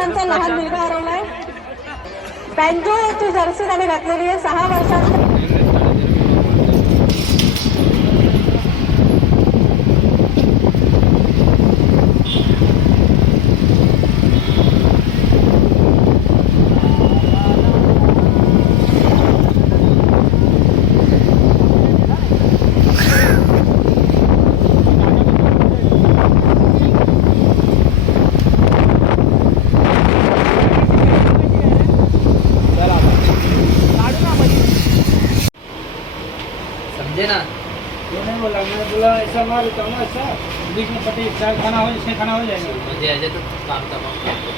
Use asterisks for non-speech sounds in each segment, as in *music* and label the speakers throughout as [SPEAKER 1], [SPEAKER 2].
[SPEAKER 1] वर्षांचा लहान मुलगा हरवलाय. बँजो याची जर्सी त्याने घातलेली आहे. सहा वर्षांचा
[SPEAKER 2] समझे ना
[SPEAKER 3] ये नहीं बोला मैं बोला ऐसा मार देता हूँ ना ऐसा बीच में पट्टी चार खाना हो इसमें खाना हो जाएगा।
[SPEAKER 2] म्हणजे याच्यातच काम तमाम करतो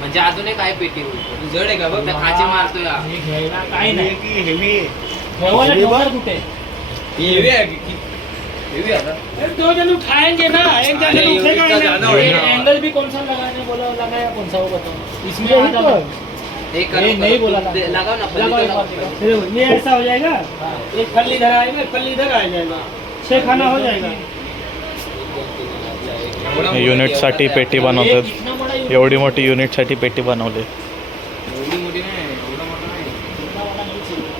[SPEAKER 2] म्हणजे अजून एक आहे पेटी जड आहे का बघ खाचे मारतोय हा.
[SPEAKER 3] हे घ्यायला काही नाही ठेवायला ठेवणार कुठे अरे दो जन उठाएंगे ना एक जन
[SPEAKER 2] अरे,
[SPEAKER 3] उठेगा
[SPEAKER 2] इसका
[SPEAKER 3] ही
[SPEAKER 2] ज्यादा
[SPEAKER 3] नहीं।
[SPEAKER 2] होएगा।
[SPEAKER 3] ये एंगल भी कौन सा लगाने बोला लगाया कौन सा वो बताओ इसमें आ जाओ
[SPEAKER 2] हे करो,
[SPEAKER 3] ये
[SPEAKER 2] करो.
[SPEAKER 3] नहीं बोला
[SPEAKER 2] दे- लगाओ ना पहले
[SPEAKER 3] लगाओ
[SPEAKER 2] तो
[SPEAKER 3] एक
[SPEAKER 2] लगाओ.
[SPEAKER 3] बार देखो। ये ऐसा हो जाएगा। एक फल इधर आएगा एक फल इधर आ जाएगा। छह खाना हो जाएगा।
[SPEAKER 4] युनिटसाठी पेटी
[SPEAKER 3] ये
[SPEAKER 4] बनवतात
[SPEAKER 3] कितना बड़ा unit
[SPEAKER 4] एवढी मोठी युनिटसाठी पेटी बनवली.
[SPEAKER 2] एवढी मोठी नाही एवढा मोठा नाही.
[SPEAKER 3] कितना बड़ा नहीं चाहिए।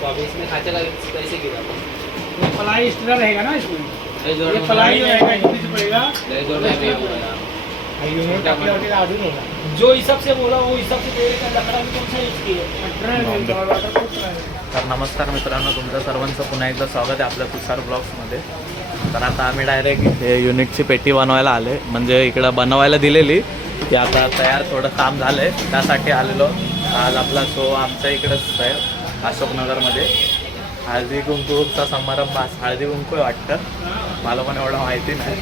[SPEAKER 2] तो अभी इसमें खाचे का कैसे गिरा।
[SPEAKER 3] ये पलाई इस तरह रहेगा ना इसमें।
[SPEAKER 2] लय जोर
[SPEAKER 3] ये पलाई जो रहेगा इसी से पड़ेगा।
[SPEAKER 2] लय जोर नाही बे एवढा.
[SPEAKER 3] जो हिसाब से बोला वो हिसाब से पेड़ का लकड़ा भी कौन सा यूज किया?
[SPEAKER 4] तर नमस्कार मित्रांनो तुमचं सर्वांचं पुन्हा एकदा स्वागत आहे आपल्या तुषार ब्लॉग्समध्ये. तर आता आम्ही डायरेक्ट हे युनिटची पेटी बनवायला आले म्हणजे इकडं बनवायला दिलेली. ती आता तयार थोडं काम झालं आहे त्यासाठी आलेलो. आज आपला शो आमच्या इकडंच आहे अशोकनगरमध्ये. हळदी कुंकूचा समारंभ आज हळदी कुंकू वाटतं. मला पण एवढं माहिती नाही.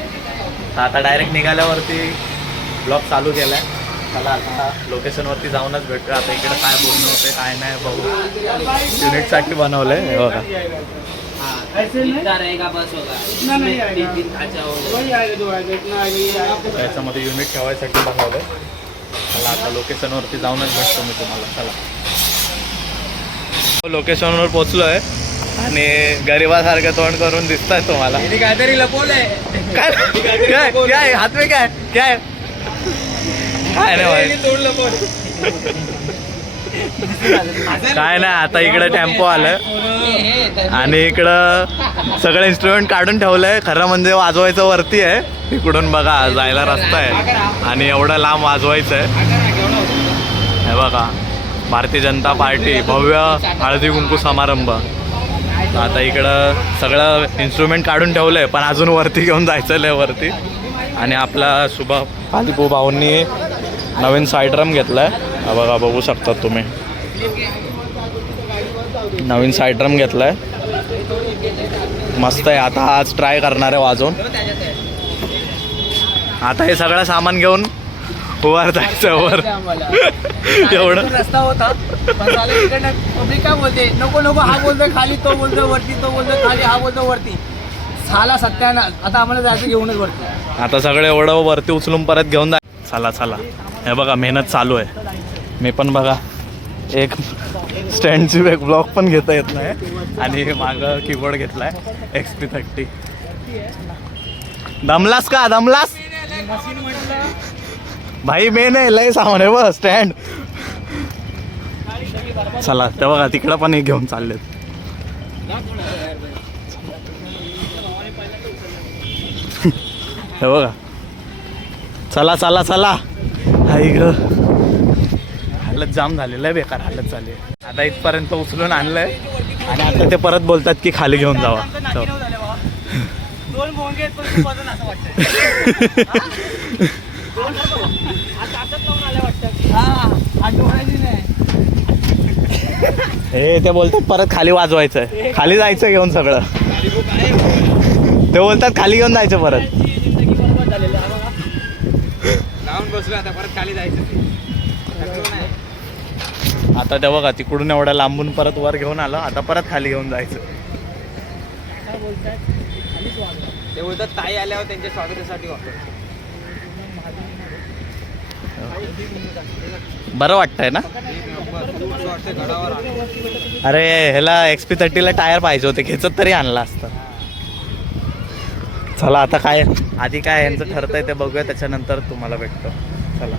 [SPEAKER 4] तर आता डायरेक्ट निघाल्यावरती ब्लॉग चालू केला आहे चला आता लोकेशनवरती जाऊनच भेटू आता इकडे काय बोलणं होते काय नाही बघू. युनिटसाठी बनवलंय हे बघा. त्याच्यामध्ये युनिट ठेवायसाठी बनवलंय. चला आता लोकेशनवरती जाऊनच भेटतो मी तुम्हाला. चला. लोकेशनवर पोचलो आहे आणि गरिबासारखं तोंड करून दिसताय तुम्हाला.
[SPEAKER 2] काहीतरी लपवलंय.
[SPEAKER 4] काय? काय? काय? हात में काय? काय? काय नाही काय नाही आता इकडे टेम्पो आलं. आणि इकडं सगळं इन्स्ट्रुमेंट काढून ठेवलंय. खरं म्हणजे वाजवायचं वरती आहे. इकडून बघा जायला रस्ता आहे. आणि एवढं लांब वाजवायचं आहे. हे बघा भारतीय जनता पार्टी भव्य हळदी कुंकू समारंभ. आता इकडं सगळं इन्स्ट्रुमेंट काढून ठेवलं आहे पण अजून वरती घेऊन जायचं आहे वरती. आणि आपला शुभ पालिपू भाऊंनी नवीन सायड्रम घेतला आहे हा बघा बघू शकतात तुम्ही. नवीन सायड्रम घेतला आहे मस्त आहे. आता आज ट्राय करणार आहे वाजवून आता हे सगळं सामान घेऊन वर जायचं वर एवढं
[SPEAKER 2] रस्ता होता. पब्लिक काय बोलते? नको नको हा बोलतोय खाली तो बोलतोय वरती तो बोलतोय खाली हा बोलतोय वरती. झाला सत्यानाश आता आम्हाला जायचं घेऊनच वरती.
[SPEAKER 4] आता सगळं एवढं वरती उचलून परत घेऊन जा. चला चला. हे बघा मेहनत चालू आहे. मी पण बघा एक स्टँडची एक ब्लॉक पण घेता येत नाही. आणि मागं कीबोर्ड घेतला आहे एक्स पी थर्टी दमलास का? दमलास? भाई मेन आहे लय सामान आहे बघ स्टँड. चला ते बघा तिकडं पण एक घेऊन चाललेत. हे बघा. चला चला चला. आई ग. हालत जाम झालेलं आहे बेकार हालत झाली आहे. आता इथपर्यंत उचलून आणलंय. आणि आता ते परत बोलतात की खाली घेऊन जावा. हे ते बोलतात परत खाली वाजवायचं आहे खाली जायचं घेऊन सगळं. ते बोलतात खाली घेऊन जायचं परत
[SPEAKER 3] त्यांची जिंदगी बरोबर झालेली आहे बघा.
[SPEAKER 2] आता परत खाली जायचं.
[SPEAKER 4] आता ते बघा तिकडून एवढ्या लांबून परत वर घेऊन आलं आता परत खाली घेऊन जायचं.
[SPEAKER 2] ते बोलतात ताई आल्यावर त्यांच्या स्वागतासाठी
[SPEAKER 4] बरं वाटतंय ना. अरे ह्याला एक्स पी थर्टीला टायर पाहिजे होते खेचत तरी आणला असतं चला आता काय आधी काय यांचं ठरतंय ते बघूया त्याच्यानंतर तुम्हाला भेटतो चला.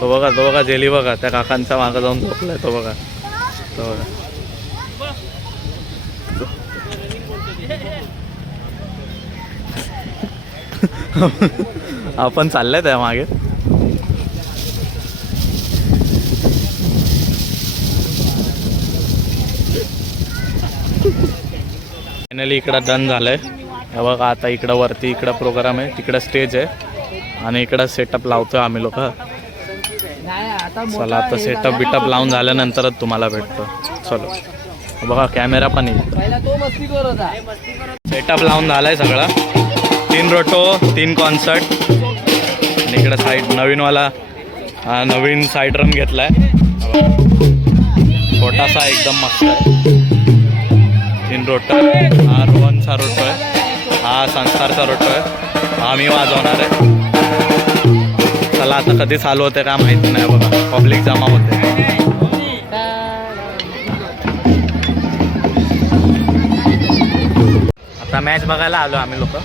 [SPEAKER 4] तो बघा तो बघा जेली बघा त्या काकांच्या मागं जाऊन झोपलाय तो बघा. तो बघा. आपण चाललंय त्या मागे. फायनली इकडं डन झालंय. हे बघा आता इकडं वरती इकडं प्रोग्राम आहे तिकडं स्टेज आहे. आणि इकडं सेटअप लावतो आम्ही लोक. चला आता सेटअप बिटअप लावून झाल्यानंतरच तुम्हाला भेटतो. चलो. बघा कॅमेरा पण येईल. सेटअप लावून झालाय सगळा. तीन रोटो तीन कॉन्सर्ट आणि साईड नवीनवाला हा नवीन साईड रन घेतलाय. छोटासा एकदम मस्त आहे. तीन रोटो हा रोहनचा रोटो आहे. हा संस्कार रोटो आहे आम्ही वाजवणार आहे. चला आता कधी चालू होते का माहीत नाही बघा. पब्लिक जमा होते. आता मॅच बघायला आलो आम्ही लोक.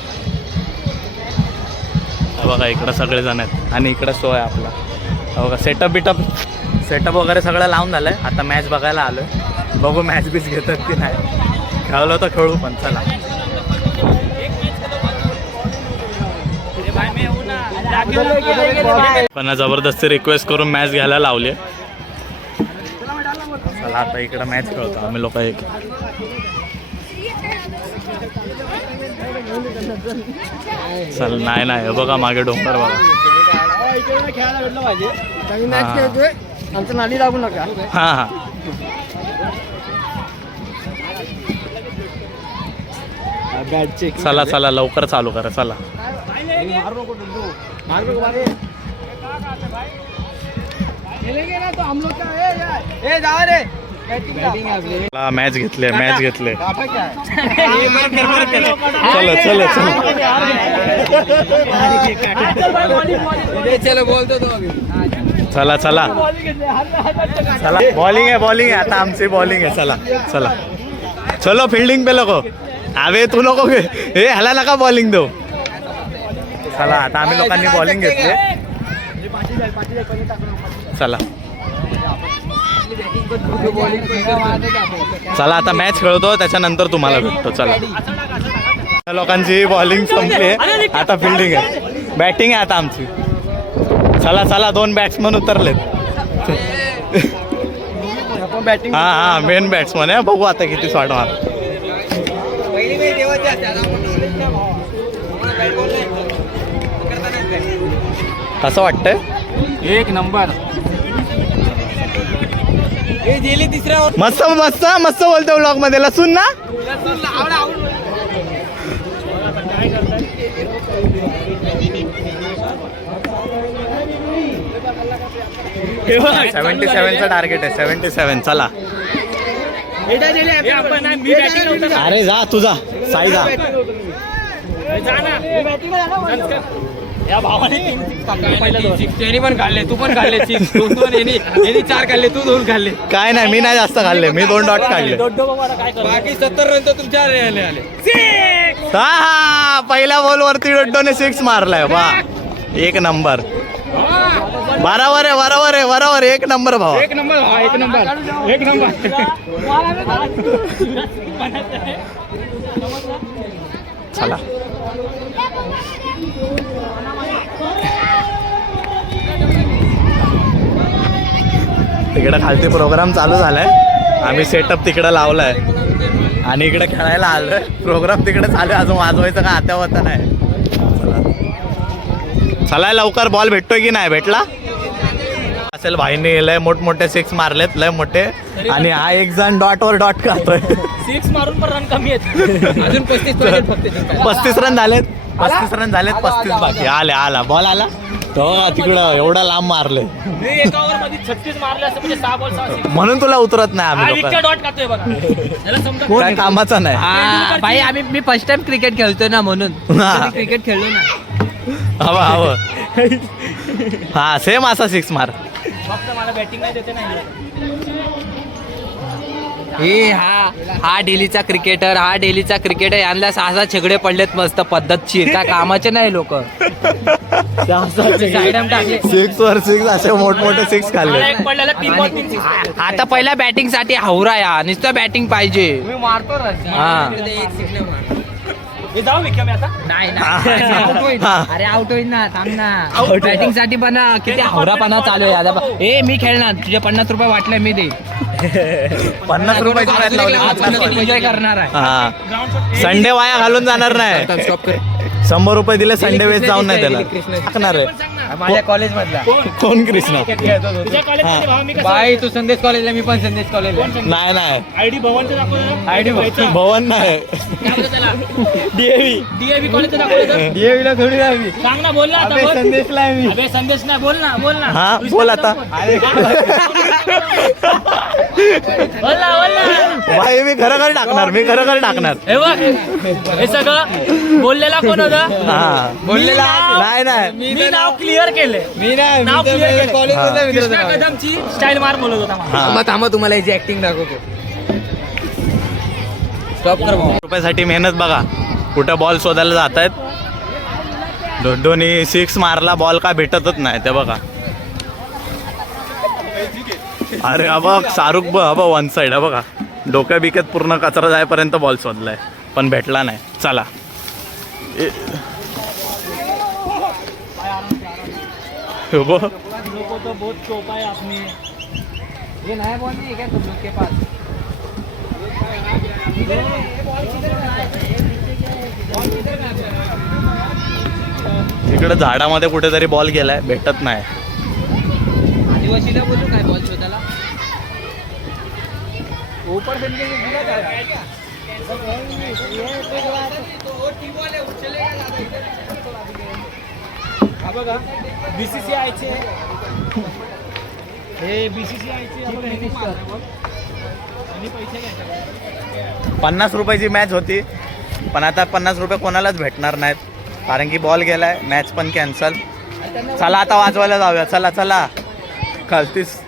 [SPEAKER 4] बघा इकडं सगळे जण आहेत. आणि इकडं सोय आहे आपला. बघा सेटअप बिटअप सेटअप वगैरे सगळं लावून झालं आहे आता मॅच बघायला आलो आहे बघू मॅच बीच घेतात की नाही. खेळलो तर खेळू पण चला. पण जबरदस्ती रिक्वेस्ट करून मॅच घ्यायला लावली. चला आता इकडं मॅच खेळतो आम्ही लोक एक. चल नाही नाही बघा मागे डोंगर बघा.
[SPEAKER 2] आमचं नाली लागू नका
[SPEAKER 4] हां हां. चला चला लवकर चालू करा चला. मॅच घेतले मॅच घेतले चलो चलो चलो।
[SPEAKER 2] चलो बोलतो
[SPEAKER 4] चला चला चला। बॉलिंग आहे बॉलिंग आहे आता आमची बॉलिंग आहे चला चला। चलो फिल्डिंग पे लोक अवे तू नको हे ह्याला नका बॉलिंग देऊ चला आता आम्ही लोकांनी बॉलिंग घेतली. चला. चला आता मॅच खेळतो त्याच्यानंतर तुम्हाला भेटतो. चला. लोकांची बॉलिंग संपली आहे. आता फिल्डिंग आहे. बॅटिंग आहे आता आमची. चला चला दोन बॅट्समन उतरलेत. *laughs* हा हा मेन बॅट्समन आहे. बघू आता किती शॉट मार
[SPEAKER 2] पहिली मी देवाच्या त्याला आपण knowledge नाही भाऊ. आम्हाला bat ball नाही येत. करता नाही येत.
[SPEAKER 4] कसं वाटतंय?
[SPEAKER 2] एक नंबर. हे गेले तिसऱ्या
[SPEAKER 4] मस्त मस्त मस्त बोलतो ब्लॉगमध्ये. लसून ना? सेव्हन्टी सेव्हनचं टार्गेट आहे सेव्हन्टी सेव्हन चला. अरे जा तुझा. साई जा.
[SPEAKER 2] त्यांनी पण खाल्ले तू पण खाल्ले. दोन दोन यांनी यांनी चार खाल्ले तू दोन खाल्ले
[SPEAKER 4] काय नाही मी नाही जास्त खाल्ले मी दोन डॉट काढले.
[SPEAKER 2] बाकी सत्तर रन तर तुमच्या आले आले
[SPEAKER 4] हा हा पहिल्या बॉल वरती डोड्डोने सिक्स मारलाय वा. एक नंबर. बरोबर आहे बरोबर आहे बरोबर. एक नंबर भावा.
[SPEAKER 2] एक नंबर हा एक नंबर एक नंबर *laughs* *laughs*
[SPEAKER 4] चला तिकडं खालती प्रोग्राम चालू झालाय. आम्ही सेटअप तिकडं लावलाय. आणि इकडे खेळायला आलोय. प्रोग्राम तिकडे चालू आहे. अजून वाजवायचं का? आता होता नाही. चला. लवकर बॉल भेटतोय की नाही? भेटला? असेल भाईने लय मोठमोठे सिक्स मारलेत लय मोठे. आणि हा एक जण डॉट वर डॉट खातोय.
[SPEAKER 2] सिक्स मारून पण रन कमी आहेत. *laughs* पस्तीस
[SPEAKER 4] रन झालेत. पस्तीस रन झालेत पस्तीस बाकी. आले आला. बॉल आला? तो तिकडं एवढा लांब मारले.
[SPEAKER 5] छत्तीस असं म्हणजे सहा बॉल सहा six.
[SPEAKER 4] म्हणून तुला उतरत नाही आम्ही
[SPEAKER 5] विकेट
[SPEAKER 4] लोक.
[SPEAKER 5] डॉट खातोय बघा. त्याला समजा
[SPEAKER 4] काय कामाचा नाही.
[SPEAKER 2] हा, भाई आम्ही मी फर्स्ट टाइम क्रिकेट खेळतोय ना म्हणून.
[SPEAKER 4] हा.
[SPEAKER 2] क्रिकेट खेळलो ना.
[SPEAKER 4] हवं हवं. हा सेम असा सिक्स मार.
[SPEAKER 5] फक्त मला बॅटिंग नाही देते नाही
[SPEAKER 2] हे हा हा डेलीचा क्रिकेटर हा डेलीचा क्रिकेटर यांना सहा सहा छेगडे पडलेत मस्त पद्धतशीर. काय कामाचे नाही लोक.
[SPEAKER 4] सिक्स वर सिक्स असे मोठमोठे सिक्स खाल्ले
[SPEAKER 3] एक पडलेला तीन बॉल तीन six.
[SPEAKER 2] आता पहिल्या बॅटिंगसाठी हावरा या नुसतं बॅटिंग पाहिजे हा. अरे आउट होईल ना थांब ना. बॅटिंगसाठी पण किती हावरापणा चालू आहे. आता. ए मी खेळणार. तुझे पन्नास रुपये वाटले मी दे.
[SPEAKER 4] पन्नास
[SPEAKER 2] एन्जॉय करणार? आहे?
[SPEAKER 4] हा. संडे वाया घालून जाणार नाही.
[SPEAKER 2] स्टॉप कर.
[SPEAKER 4] शंभर रुपये दिले संडे वेस्ट जाऊन नाही त्याला टाकणार आहे.
[SPEAKER 2] माझ्या कॉलेज मधला
[SPEAKER 4] कोण? कृष्णा?
[SPEAKER 3] तुझ्या कॉलेजमध्ये भावा मी कसं
[SPEAKER 2] बाई तू संदेश कॉलेजला मी पण संदेश कॉलेजला.
[SPEAKER 4] नाही नाही.
[SPEAKER 3] आयडी भवनचं दाखवलं
[SPEAKER 2] आयडी
[SPEAKER 4] भवन नाही.
[SPEAKER 3] डीएव्ही डीएव्ही कॉलेजचं दाखवलं
[SPEAKER 4] डीएवीला थोडी नाही
[SPEAKER 3] सांग ना बोल ना आता बोल.
[SPEAKER 4] संदेशला आहे मी.
[SPEAKER 3] अबे संदेश नाही बोल ना बोल ना.
[SPEAKER 4] हा बोल आता.
[SPEAKER 3] बोल ना बोल ना.
[SPEAKER 4] भाई मी खरं खरं टाकणार मी खरं खरं टाकणार.
[SPEAKER 3] हे बघ हे सगळं बोललेला कोण होता?
[SPEAKER 4] हा.
[SPEAKER 3] बोललेला
[SPEAKER 4] नाही नाही.
[SPEAKER 3] मी नाव क्लिअर केले
[SPEAKER 4] मी नाही
[SPEAKER 3] नाव क्लिअर कृष्णा
[SPEAKER 4] हा.
[SPEAKER 3] कदमची स्टाईल मार बोलत होता मला.
[SPEAKER 2] थांबा तुम्हाला याची ऍक्टिंग दाखवतो. स्टॉप कर भाऊ.
[SPEAKER 4] रुपयासाठी मेहनत बघा. कुठं बॉल शोधायला जात आहेत दोन्ही सिक्स मारला बॉल का भेटतच नाही ते बघा. अरे हा बघ शाहरुख ब हा बघ वन साईड हा बघा. डोक्या बिक्यात पूर्ण कचरा जायपर्यंत बॉल शोधलाय. पण भेटला नाही. चला. ए- हे बघ
[SPEAKER 3] लोगों तो बहुत चोपा है आपने।
[SPEAKER 2] ये नया बॉल नहीं है क्या तुम लोग के पास?
[SPEAKER 4] इकडे झाडामध्ये कुठेतरी बॉल गेलाय भेटत नाही.
[SPEAKER 2] आदिवासीला बोलू काय बॉल शोधायला?
[SPEAKER 3] हे। बघ. ह्यांनी पैसे घ्यायचे.
[SPEAKER 4] पन्नास रुपयाची मॅच होती. पण आता पन्नास रुपये कोणालाच भेटणार नाहीत. कारण की बॉल गेलाय मॅच पण कॅन्सल चला आता वाजवायला जाऊया. चला चला. खालतीस.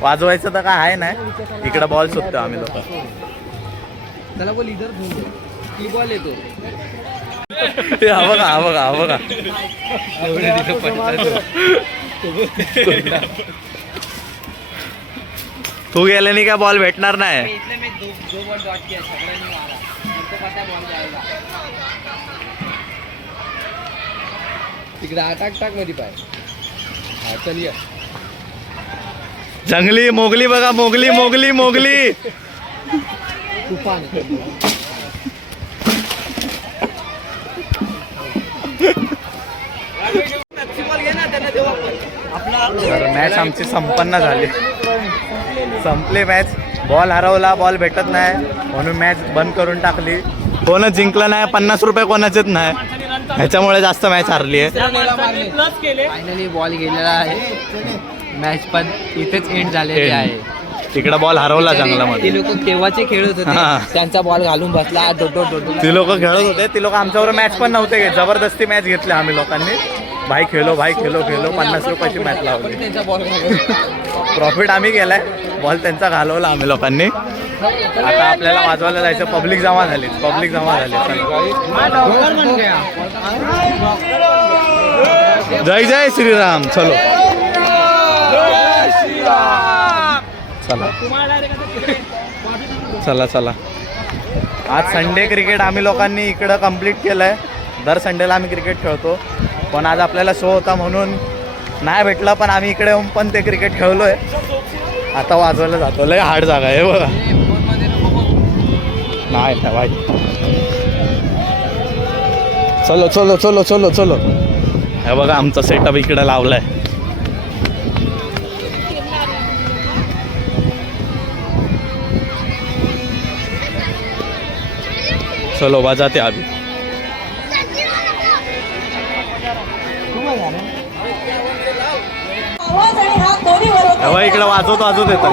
[SPEAKER 4] वाजवायचं तर काय आहे नाही इकडे बॉल सुटतो आम्ही लोक.
[SPEAKER 2] त्याला बोल इधर बॉल. येतो.
[SPEAKER 4] हा बघा हा बघा हा बघा तू गेल्याने काय? बॉल भेटणार नाही
[SPEAKER 2] तिकडे अटाक टाक मध्ये पाय चल
[SPEAKER 4] जंगली मोगली बघा मोगली मोगली मोगली।
[SPEAKER 2] तुफान।
[SPEAKER 4] मॅच आमची संपन्न झाली. संपली मॅच बॉल हरवला बॉल भेटत नाही. म्हणून मॅच बंद करून टाकली. कोणच जिंकलं नाही. पन्नास रुपये कोणाचेच नाही. ह्याच्यामुळे जास्त मॅच हारली आहे.
[SPEAKER 2] फायनली बॉल गेलेला आहे. मॅच पण इथेच एंड झालेली आहे.
[SPEAKER 4] तिकडे बॉल हरवला
[SPEAKER 2] ते
[SPEAKER 4] जंगलामध्ये
[SPEAKER 2] लोक तेव्हाचे खेळत
[SPEAKER 4] हा.
[SPEAKER 2] होते त्यांचा बॉल घालून बसला
[SPEAKER 4] ती लोक खेळत होते ती लोक आमच्यावर मॅच पण नव्हते घेत. जबरदस्ती मॅच घेतली आम्ही लोकांनी. भाई खेलो भाई खेलो खेलो पन्नास रुपयाची मॅच लावली. प्रॉफिट आम्ही केलाय. बॉल त्यांचा घालवला आम्ही लोकांनी. आता आपल्याला वाजवायला जायचं पब्लिक जमा झाली पब्लिक जमा झाली. जय जय श्रीराम. चलो. चला. चला चला. आज संडे क्रिकेट आम्ही लोकांनी इकडं कंप्लीट केलं आहे दर संडेला आम्ही क्रिकेट खेळतो. पण आज आपल्याला शो होता म्हणून नाही भेटलं पण आम्ही इकडे येऊन पण ते क्रिकेट खेळलो आहे आता वाजवायला जातो. लय हार्ड जागा आहे बघा. नाही ना भाई चलो चलो चलो चलो चलो. हे बघा आमचा सेटअप इकडे लावलाय. चलो वाजाते अभी हवा इकडे वाजवत वाजवत येतात.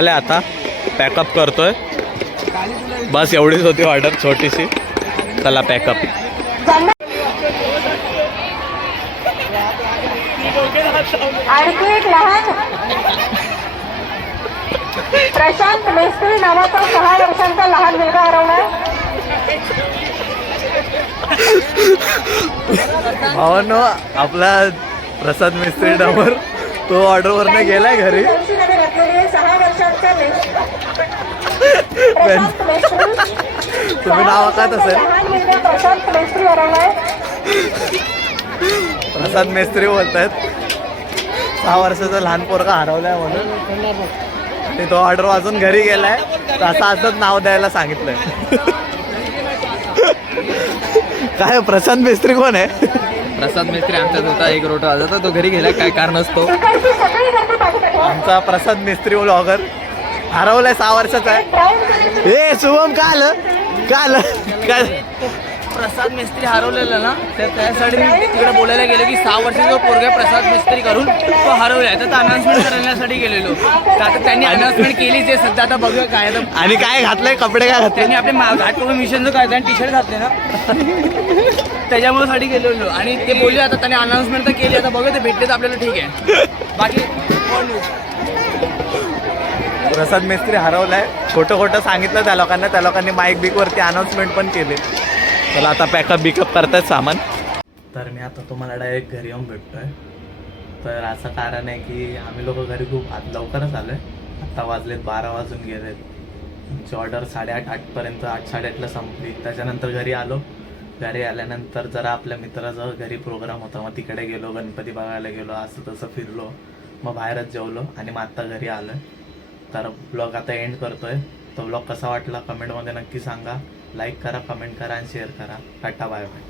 [SPEAKER 4] झाले आता. पॅकअप करतोय. बस एवढीच होती ऑर्डर छोटीशी. चला पॅकअप
[SPEAKER 1] ज्यांना आणखी एक लहान प्रशांत मेस्त्री नावाचा सहा वर्षांचा लहान मुलगा हरवलाय.
[SPEAKER 4] भावानो आपला प्रसाद मिस्त्री डावर तो ऑर्डरवरनं गेलाय घरी
[SPEAKER 1] तुळशीनगर घातलेली आहे सहा वर्षांचा मेस्त्री प्रशांत मेस्त्री
[SPEAKER 4] तुम्ही नाव काय असेल प्रसाद मेस्त्री बोलतायत. सहा वर्षाचा लहान पोरगा हरवलाय म्हणून. आणि तो ऑर्डर वाजून घरी गेलाय. तर असं असंच नाव द्यायला सांगितलंय. काय प्रशांत मेस्त्री कोण आहे?
[SPEAKER 6] प्रसाद मिस्त्री आमच्यात होता एक रोटा तर तो घरी गेला काय कारण असतो?
[SPEAKER 4] आमचा प्रसाद मेस्त्री ब्लॉगर हरवलाय सहा वर्षाचा आहे. ए शुभम का आलं? का आलं? काय
[SPEAKER 2] प्रसाद मिस्त्री हरवलेला ना तर त्यासाठी मी तिकडे बोलायला गेलो की सहा वर्षाचा पोरगा प्रसाद मिस्त्री करून तो हरवलाय. तर अनाउन्समेंट करण्यासाठी गेलेलो. तर आता त्यांनी अनाउन्समेंट केली जे सध्या आता बघूया काय आता
[SPEAKER 4] आणि काय घातलंय? कपडे काय घातले?
[SPEAKER 2] त्यांनी आपले मा- घाट करून मिशनचं काय टी शर्ट घातले ना. त्याच्यामुळे साठी गेलेलो. आणि ते बोलले आता त्यांनी अनाउन्समेंट तर केली आता बघूया ते भेटले तर आपल्याला ठीक आहे. बाकी?
[SPEAKER 4] प्रसाद मिस्त्री हरवलाय. खोटं खोटं सांगितलं त्या लोकांना. त्या लोकांनी माईक बिक वरती अनाउन्समेंट पण केले. चला आता पॅकअप बिकअप करतायत सामान. तर मी आता तुम्हाला डायरेक्ट घरी येऊन भेटतोय. तर असं कारण आहे की आम्ही लोक घरी खूप आत लवकरच आलोय. आत्ता वाजलेत बारा वाजून गेलेत. आमची ऑर्डर साडेआठ आठपर्यंत आठ साडेआठला संपली. त्याच्यानंतर घरी आलो. घरी आल्यानंतर जरा आपल्या मित्राचा घरी प्रोग्राम होता. मग तिकडे गेलो गणपती बघायला गेलो असं तसं फिरलो. मग बाहेरच जेवलो आणि मग आत्ता घरी आलोय. तर ब्लॉग आता एंड करतोय. तो ब्लॉग कसा वाटला कमेंटमध्ये नक्की सांगा. लाईक करा कमेंट करा आणि शेअर करा. Tata bye bye